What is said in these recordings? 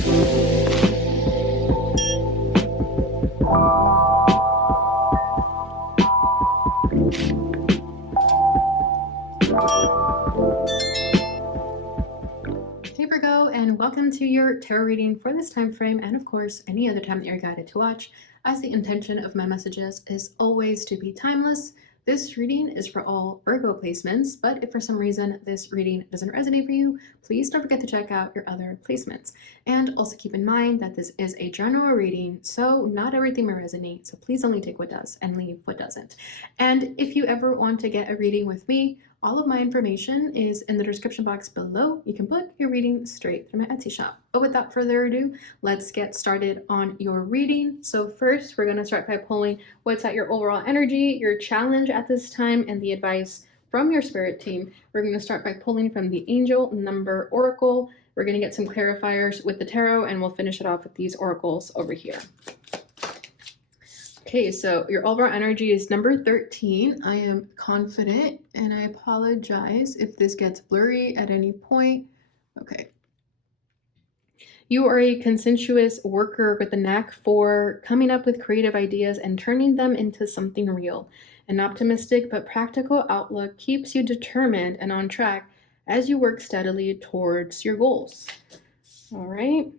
Hey Virgo, and welcome to your tarot reading for this time frame, and of course any other time that you're guided to watch, as the intention of my messages is always to be timeless. This reading is for all Virgo placements, but if for some reason this reading doesn't resonate for you, please don't forget to check out your other placements. And also keep in mind that this is a general reading, so not everything may resonate, so please only take what does and leave what doesn't. And if you ever want to get a reading with me, all of my information is in the description box below. You can book your reading straight through my Etsy shop. But without further ado, let's get started on your reading. So first, we're going to start by pulling what's at your overall energy, your challenge at this time, and the advice from your spirit team. We're going to start by pulling from the Angel Number Oracle. We're going to get some clarifiers with the tarot, and we'll finish it off with these oracles over here. Okay, so your overall energy is number 13. I am confident, and I apologize if this gets blurry at any point. Okay. You are a conscientious worker with a knack for coming up with creative ideas and turning them into something real. An optimistic but practical outlook keeps you determined and on track as you work steadily towards your goals. All right.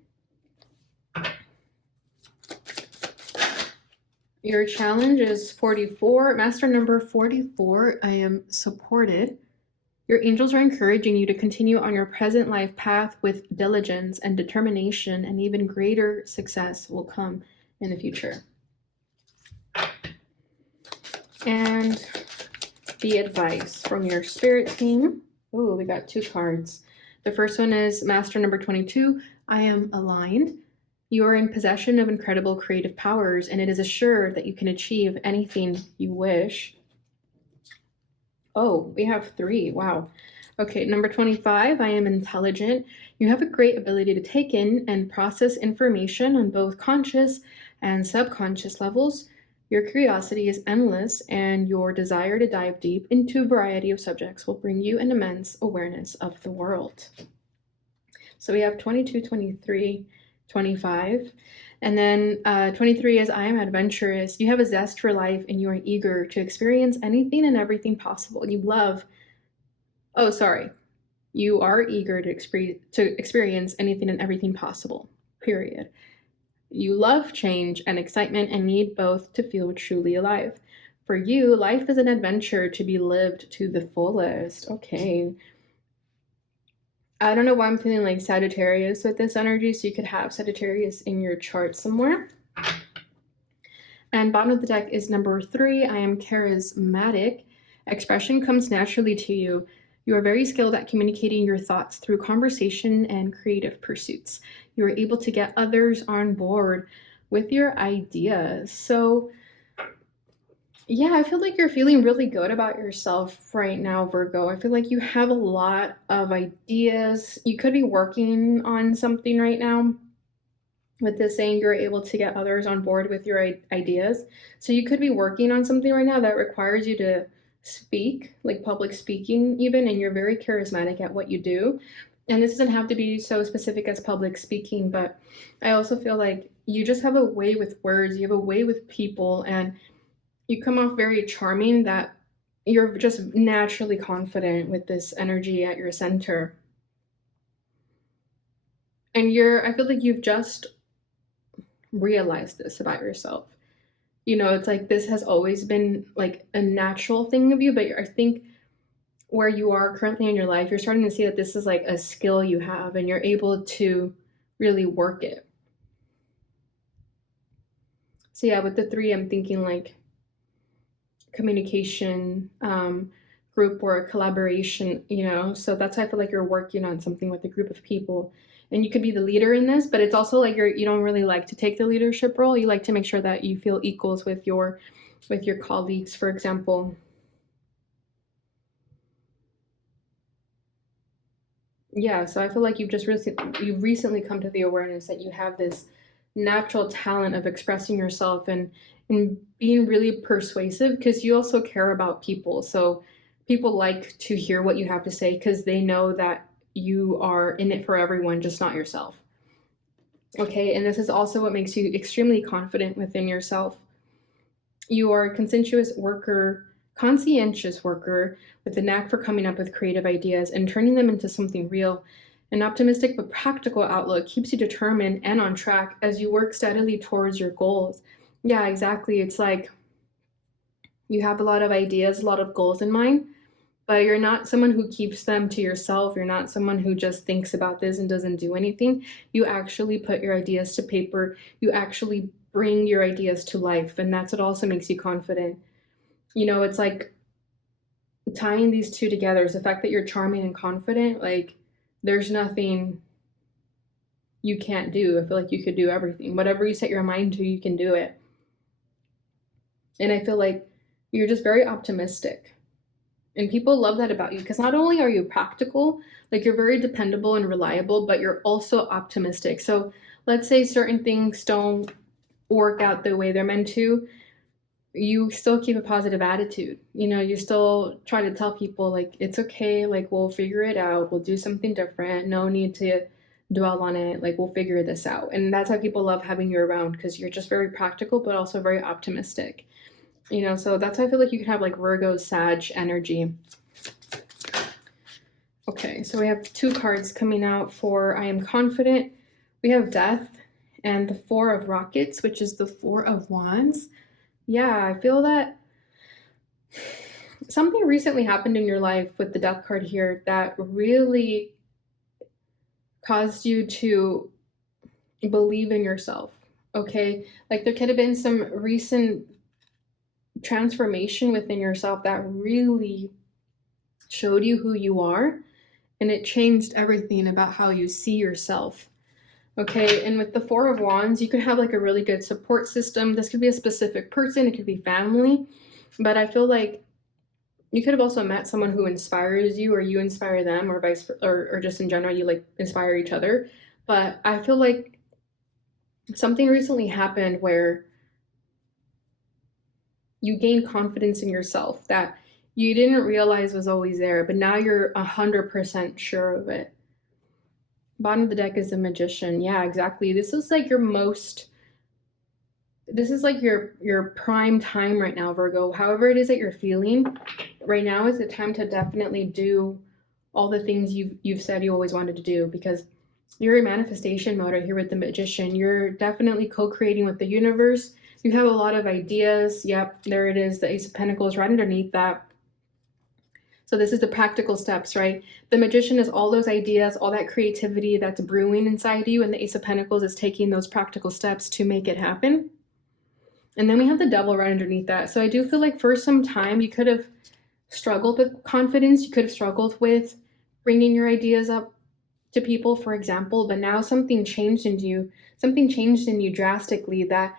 Your challenge is 44. Master number 44, I am supported. Your angels are encouraging you to continue on your present life path with diligence and determination, and even greater success will come in the future. And the advice from your spirit team. Oh, we got two cards. The first one is Master number 22. I am aligned. You are in possession of incredible creative powers, and it is assured that you can achieve anything you wish. Oh, we have three. Wow. Okay, number 25, I am intelligent. You have a great ability to take in and process information on both conscious and subconscious levels. Your curiosity is endless, and your desire to dive deep into a variety of subjects will bring you an immense awareness of the world. So we have 22, 23, 25, and then 23 is I am adventurous. You have a zest for life, and you are eager to experience anything and everything possible. You are eager to experience anything and everything possible, period. You love change and excitement and need both to feel truly alive. For you, life is an adventure to be lived to the fullest. Okay. I don't know why I'm feeling like Sagittarius with this energy, so you could have Sagittarius in your chart somewhere. And bottom of the deck is number 3. I am charismatic. Expression comes naturally to you. You are very skilled at communicating your thoughts through conversation and creative pursuits. You are able to get others on board with your ideas. So yeah, I feel like you're feeling really good about yourself right now, Virgo. I feel like you have a lot of ideas. You could be working on something right now with this saying you're able to get others on board with your ideas. So you could be working on something right now that requires you to speak, like public speaking even, and you're very charismatic at what you do. And this doesn't have to be so specific as public speaking, but I also feel like you just have a way with words, you have a way with people, and you come off very charming, that you're just naturally confident with this energy at your center. And I feel like you've just realized this about yourself. You know, it's like this has always been like a natural thing of you, but I think where you are currently in your life, you're starting to see that this is like a skill you have, and you're able to really work it. So yeah, with the 3, I'm thinking like communication, group work, collaboration, you know, so that's why I feel like you're working on something with a group of people, and you could be the leader in this, but it's also like you don't really like to take the leadership role. You like to make sure that you feel equals with your colleagues, for example. Yeah, so I feel like you've recently come to the awareness that you have this natural talent of expressing yourself and being really persuasive, because you also care about people. So people like to hear what you have to say because they know that you are in it for everyone, just not yourself. Okay, and this is also what makes you extremely confident within yourself. You are a conscientious worker with a knack for coming up with creative ideas and turning them into something real. An optimistic but practical outlook keeps you determined and on track as you work steadily towards your goals. Yeah, exactly. It's like you have a lot of ideas, a lot of goals in mind, but you're not someone who keeps them to yourself. You're not someone who just thinks about this and doesn't do anything. You actually put your ideas to paper. You actually bring your ideas to life, and that's what also makes you confident. It's like tying these two together is the fact that you're charming and confident. Like, there's nothing you can't do. I feel like you could do everything. Whatever you set your mind to, you can do it. And I feel like you're just very optimistic. And people love that about you because not only are you practical, like you're very dependable and reliable, but you're also optimistic. So let's say certain things don't work out the way they're meant to, you still keep a positive attitude. You still try to tell people, like, it's okay, like, we'll figure it out, we'll do something different, no need to dwell on it, like, we'll figure this out. And that's how people love having you around, because you're just very practical but also very optimistic. So that's why I feel like you can have like Virgo Sag energy. Okay, so we have 2 cards coming out for I am confident. We have Death and the 4 of Rockets, which is the 4 of Wands. Yeah, I feel that something recently happened in your life with the Death card here that really caused you to believe in yourself. Okay, like there could have been some recent transformation within yourself that really showed you who you are, and it changed everything about how you see yourself. Okay, and with the 4 of Wands, you could have like a really good support system. This could be a specific person, it could be family, but I feel like you could have also met someone who inspires you, or you inspire them, or vice or just in general you like inspire each other. But I feel like something recently happened where you gained confidence in yourself that you didn't realize was always there, but now you're 100% sure of it. Bottom of the deck is the Magician. Yeah, exactly. This is like your prime time right now, Virgo. However it is that you're feeling right now is the time to definitely do all the things you've said you always wanted to do, because you're in manifestation mode right here with the Magician. You're definitely co-creating with the universe. You have a lot of ideas. Yep, there it is. The Ace of Pentacles right underneath that. So this is the practical steps, right? The Magician is all those ideas, all that creativity that's brewing inside you, and the Ace of Pentacles is taking those practical steps to make it happen. And then we have the Devil right underneath that. So I do feel like for some time you could have struggled with confidence. You could have struggled with bringing your ideas up to people, for example, but now something changed in you. Something changed in you drastically that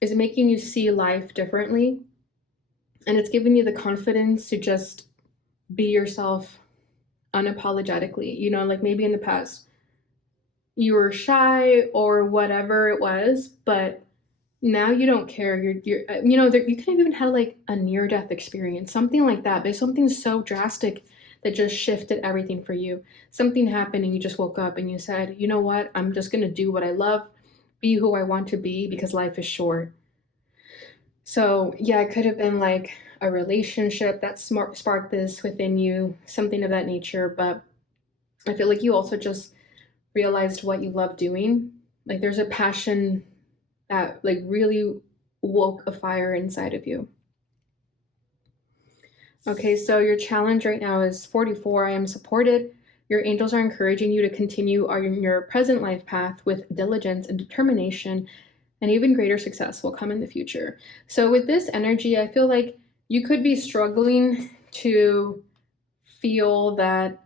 is making you see life differently. And it's giving you the confidence to just be yourself unapologetically. Like maybe in the past you were shy or whatever it was, but now you don't care. You could have even had like a near-death experience, something like that. There's something so drastic that just shifted everything for you. Something happened and you just woke up and you said, you know what, I'm just gonna do what I love, be who I want to be, because life is short. So yeah, it could have been like a relationship that sparked this within you, something of that nature. But I feel like you also just realized what you love doing. Like there's a passion that like really woke a fire inside of you. Okay, so your challenge right now is 44. I am supported. Your angels are encouraging you to continue on your present life path with diligence and determination, and even greater success will come in the future. So with this energy, I feel like you could be struggling to feel that,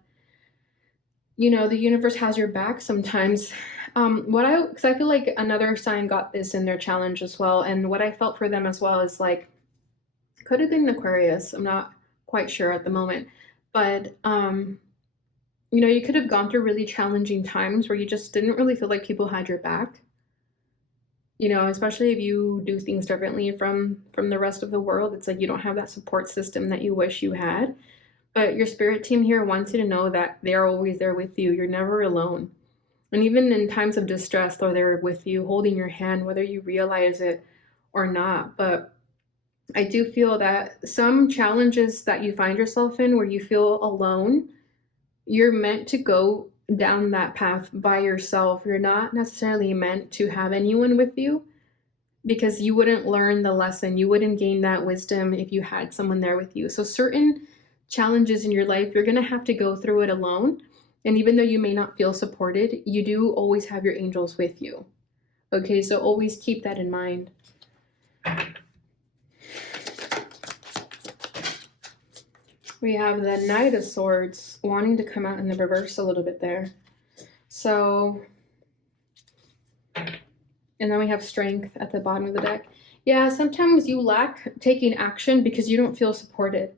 the universe has your back sometimes. Because I feel like another sign got this in their challenge as well, and what I felt for them as well is like, could have been Aquarius. I'm not quite sure at the moment, but you could have gone through really challenging times where you just didn't really feel like people had your back. Especially if you do things differently from the rest of the world. It's like you don't have that support system that you wish you had. But your spirit team here wants you to know that they're always there with you. You're never alone. And even in times of distress, they're there with you, holding your hand, whether you realize it or not. But I do feel that some challenges that you find yourself in where you feel alone, you're meant to go down that path by yourself. You're not necessarily meant to have anyone with you, because you wouldn't learn the lesson. You wouldn't gain that wisdom if you had someone there with you. So certain challenges in your life, you're going to have to go through it alone. And even though you may not feel supported, you do always have your angels with you. Okay, so always keep that in mind. We have the Knight of Swords wanting to come out in the reverse a little bit there. So, and then we have Strength at the bottom of the deck. Yeah, sometimes you lack taking action because you don't feel supported.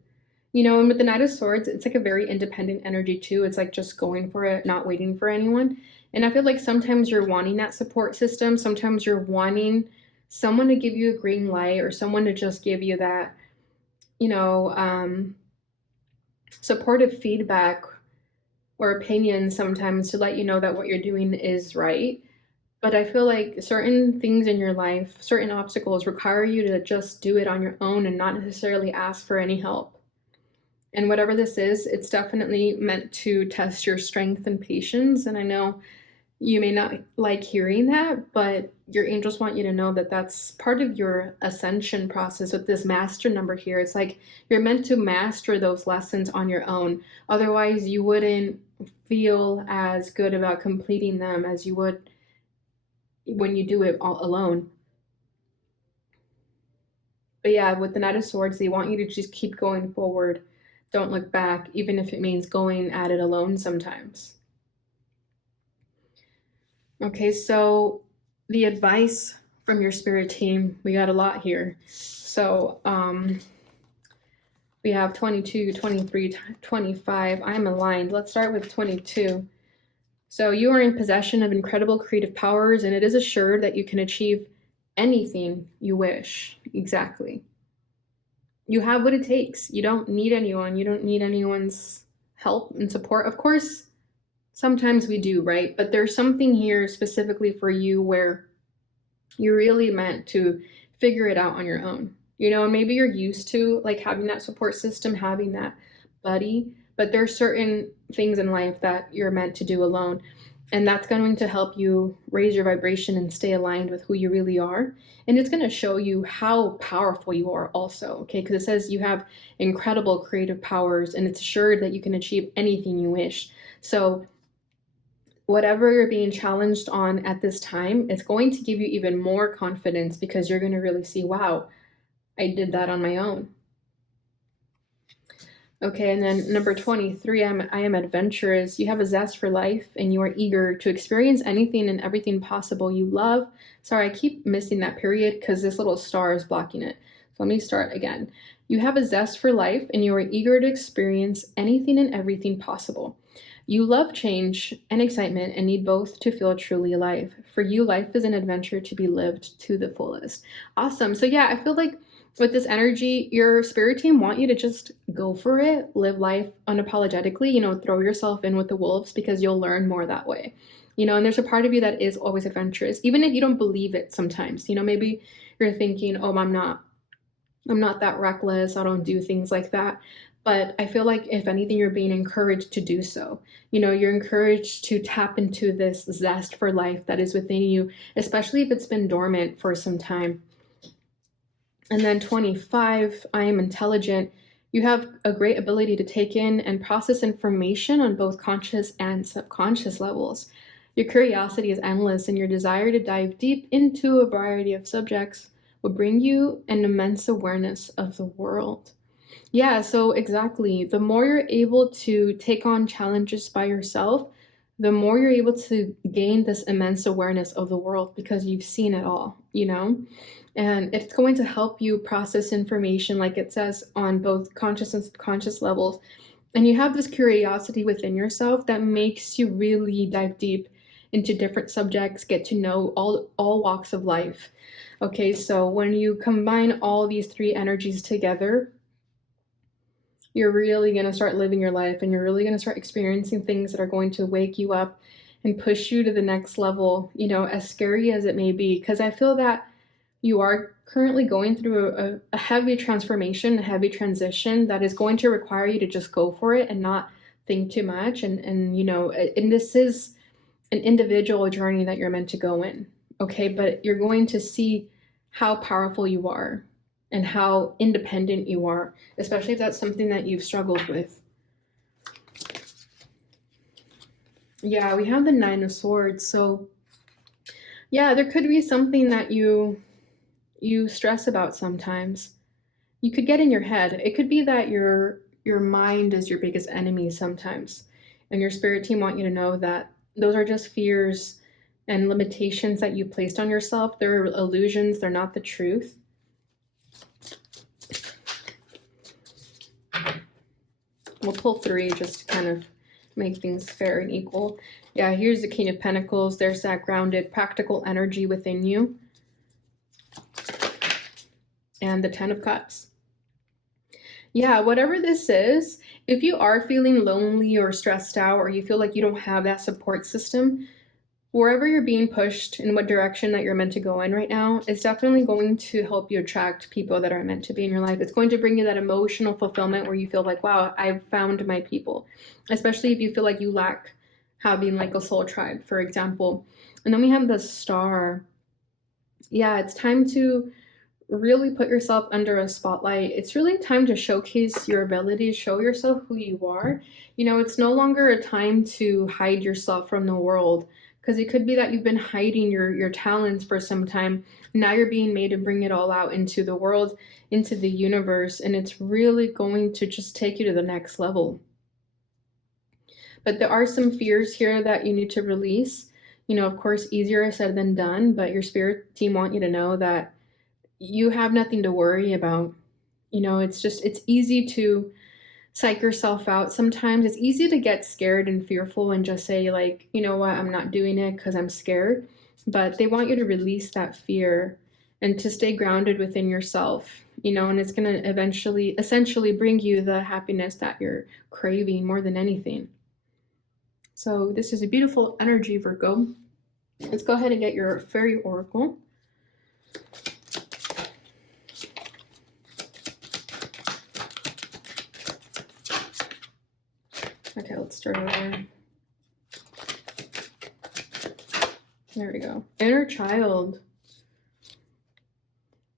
You know, and with the Knight of Swords, it's like a very independent energy too. It's like just going for it, not waiting for anyone. And I feel like sometimes you're wanting that support system. Sometimes you're wanting someone to give you a green light, or someone to just give you that, you know, supportive feedback or opinion sometimes to let you know that what you're doing is right. But I feel like certain things in your life, certain obstacles require you to just do it on your own and not necessarily ask for any help. And whatever this is, it's definitely meant to test your strength and patience. And I know you may not like hearing that, but your angels want you to know that that's part of your ascension process with this master number here. It's like you're meant to master those lessons on your own. Otherwise, you wouldn't feel as good about completing them as you would when you do it all alone. But yeah, with the Knight of Swords, they want you to just keep going forward. Don't look back, even if it means going at it alone sometimes. Okay, so the advice from your spirit team, we got a lot here. So we have 22, 23, 25. I'm aligned. Let's start with 22. So you are in possession of incredible creative powers, and it is assured that you can achieve anything you wish. Exactly. You have what it takes. You don't need anyone. You don't need anyone's help and support. Of course, sometimes we do, right? But there's something here specifically for you where you're really meant to figure it out on your own. You know, and maybe you're used to like having that support system, having that buddy, but there's certain things in life that you're meant to do alone. And that's going to help you raise your vibration and stay aligned with who you really are. And it's going to show you how powerful you are also, okay? Because it says you have incredible creative powers, and it's assured that you can achieve anything you wish. So whatever you're being challenged on at this time, it's going to give you even more confidence, because you're going to really see, wow, I did that on my own. Okay, and then number 23, I am adventurous. You have a zest for life, and you are eager to experience anything and everything possible you love. Sorry, I keep missing that period because this little star is blocking it. So let me start again. You have a zest for life, and you are eager to experience anything and everything possible. You love change and excitement and need both to feel truly alive. For you, life is an adventure to be lived to the fullest. Awesome. So yeah, I feel like with this energy, your spirit team want you to just go for it, live life unapologetically, you know, throw yourself in with the wolves, because you'll learn more that way. You know, and there's a part of you that is always adventurous, even if you don't believe it sometimes. You know, maybe you're thinking, oh, I'm not that reckless. I don't do things like that. But I feel like if anything, you're being encouraged to do so. You know, you're encouraged to tap into this zest for life that is within you, especially if it's been dormant for some time. And then 25, I am intelligent. You have a great ability to take in and process information on both conscious and subconscious levels. Your curiosity is endless, and your desire to dive deep into a variety of subjects will bring you an immense awareness of the world. Yeah, so exactly. The more you're able to take on challenges by yourself, the more you're able to gain this immense awareness of the world, because you've seen it all, you know? And it's going to help you process information, like it says, on both conscious and subconscious levels. And you have this curiosity within yourself that makes you really dive deep into different subjects, get to know all walks of life. Okay, so when you combine all these three energies together, you're really going to start living your life, and you're really going to start experiencing things that are going to wake you up and push you to the next level, you know, as scary as it may be. Because I feel that you are currently going through a heavy transformation, a heavy transition that is going to require you to just go for it and not think too much. And you know, and this is an individual journey that you're meant to go in, okay? But you're going to see how powerful you are and how independent you are, especially if that's something that you've struggled with. Yeah, we have the Nine of Swords. So yeah, there could be something that you stress about sometimes. You could get in your head. It could be that your mind is your biggest enemy sometimes. And your spirit team want you to know that those are just fears and limitations that you placed on yourself. They're illusions, they're not the truth. We'll pull 3 just to kind of make things fair and equal. Yeah, here's the King of Pentacles. There's that grounded, practical energy within you. And the 10 of Cups. Yeah, whatever this is, if you are feeling lonely or stressed out, or you feel like you don't have that support system, wherever you're being pushed, in what direction that you're meant to go in right now, is definitely going to help you attract people that are meant to be in your life. It's going to bring you that emotional fulfillment where you feel like, wow, I've found my people. Especially if you feel like you lack having like a soul tribe, for example. And then we have the Star. Yeah, it's time to really put yourself under a spotlight. It's really time to showcase your abilities, show yourself who you are. You know, it's no longer a time to hide yourself from the world, because it could be that you've been hiding your talents for some time. Now you're being made to bring it all out into the world, into the universe, and it's really going to just take you to the next level. But there are some fears here that you need to release. You know, of course, easier said than done, but your spirit team want you to know that you have nothing to worry about. You know, it's easy to psych yourself out. Sometimes it's easy to get scared and fearful and just say like, you know what, I'm not doing it because I'm scared. But they want you to release that fear and to stay grounded within yourself, you know, and it's going to essentially bring you the happiness that you're craving more than anything. So this is a beautiful energy, Virgo. Let's go ahead and get your fairy oracle. Okay, let's start over. There we go. Inner child.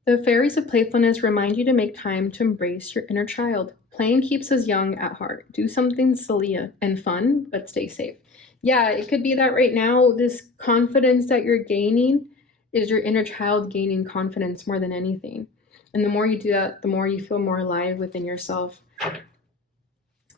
The fairies of playfulness remind you to make time to embrace your inner child. Playing keeps us young at heart. Do something silly and fun, but stay safe. Yeah, it could be that right now, this confidence that you're gaining is your inner child gaining confidence more than anything. And the more you do that, the more you feel more alive within yourself.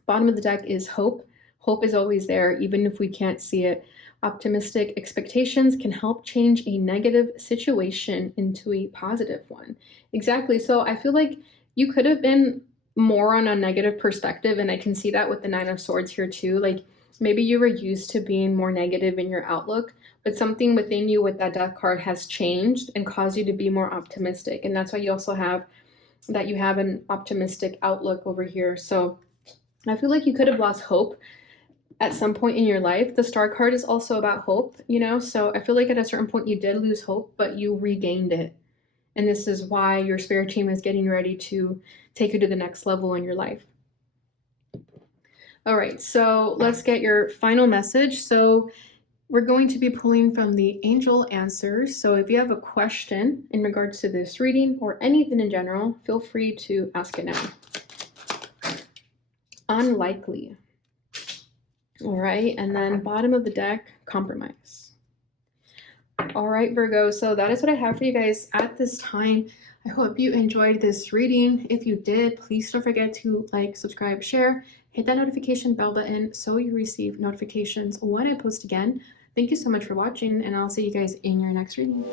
Bottom of the deck is hope. Hope is always there, even if we can't see it. Optimistic expectations can help change a negative situation into a positive one. Exactly. So I feel like you could have been more on a negative perspective, and I can see that with the Nine of Swords here too. Like maybe you were used to being more negative in your outlook, but something within you with that death card has changed and caused you to be more optimistic. And that's why you also have that you have an optimistic outlook over here. So I feel like you could have lost hope at some point in your life. The Star card is also about hope, you know, so I feel like at a certain point you did lose hope, but you regained it. And this is why your spirit team is getting ready to take you to the next level in your life. All right, so let's get your final message. So we're going to be pulling from the angel answers. So if you have a question in regards to this reading or anything in general, feel free to ask it now. Unlikely. All right, and then bottom of the deck, compromise. All right, Virgo, so that is what I have for you guys at this time. I hope you enjoyed this reading. If you did, please don't forget to like, subscribe, share, hit that notification bell button so you receive notifications when I post again. Thank you so much for watching, and I'll see you guys in your next reading.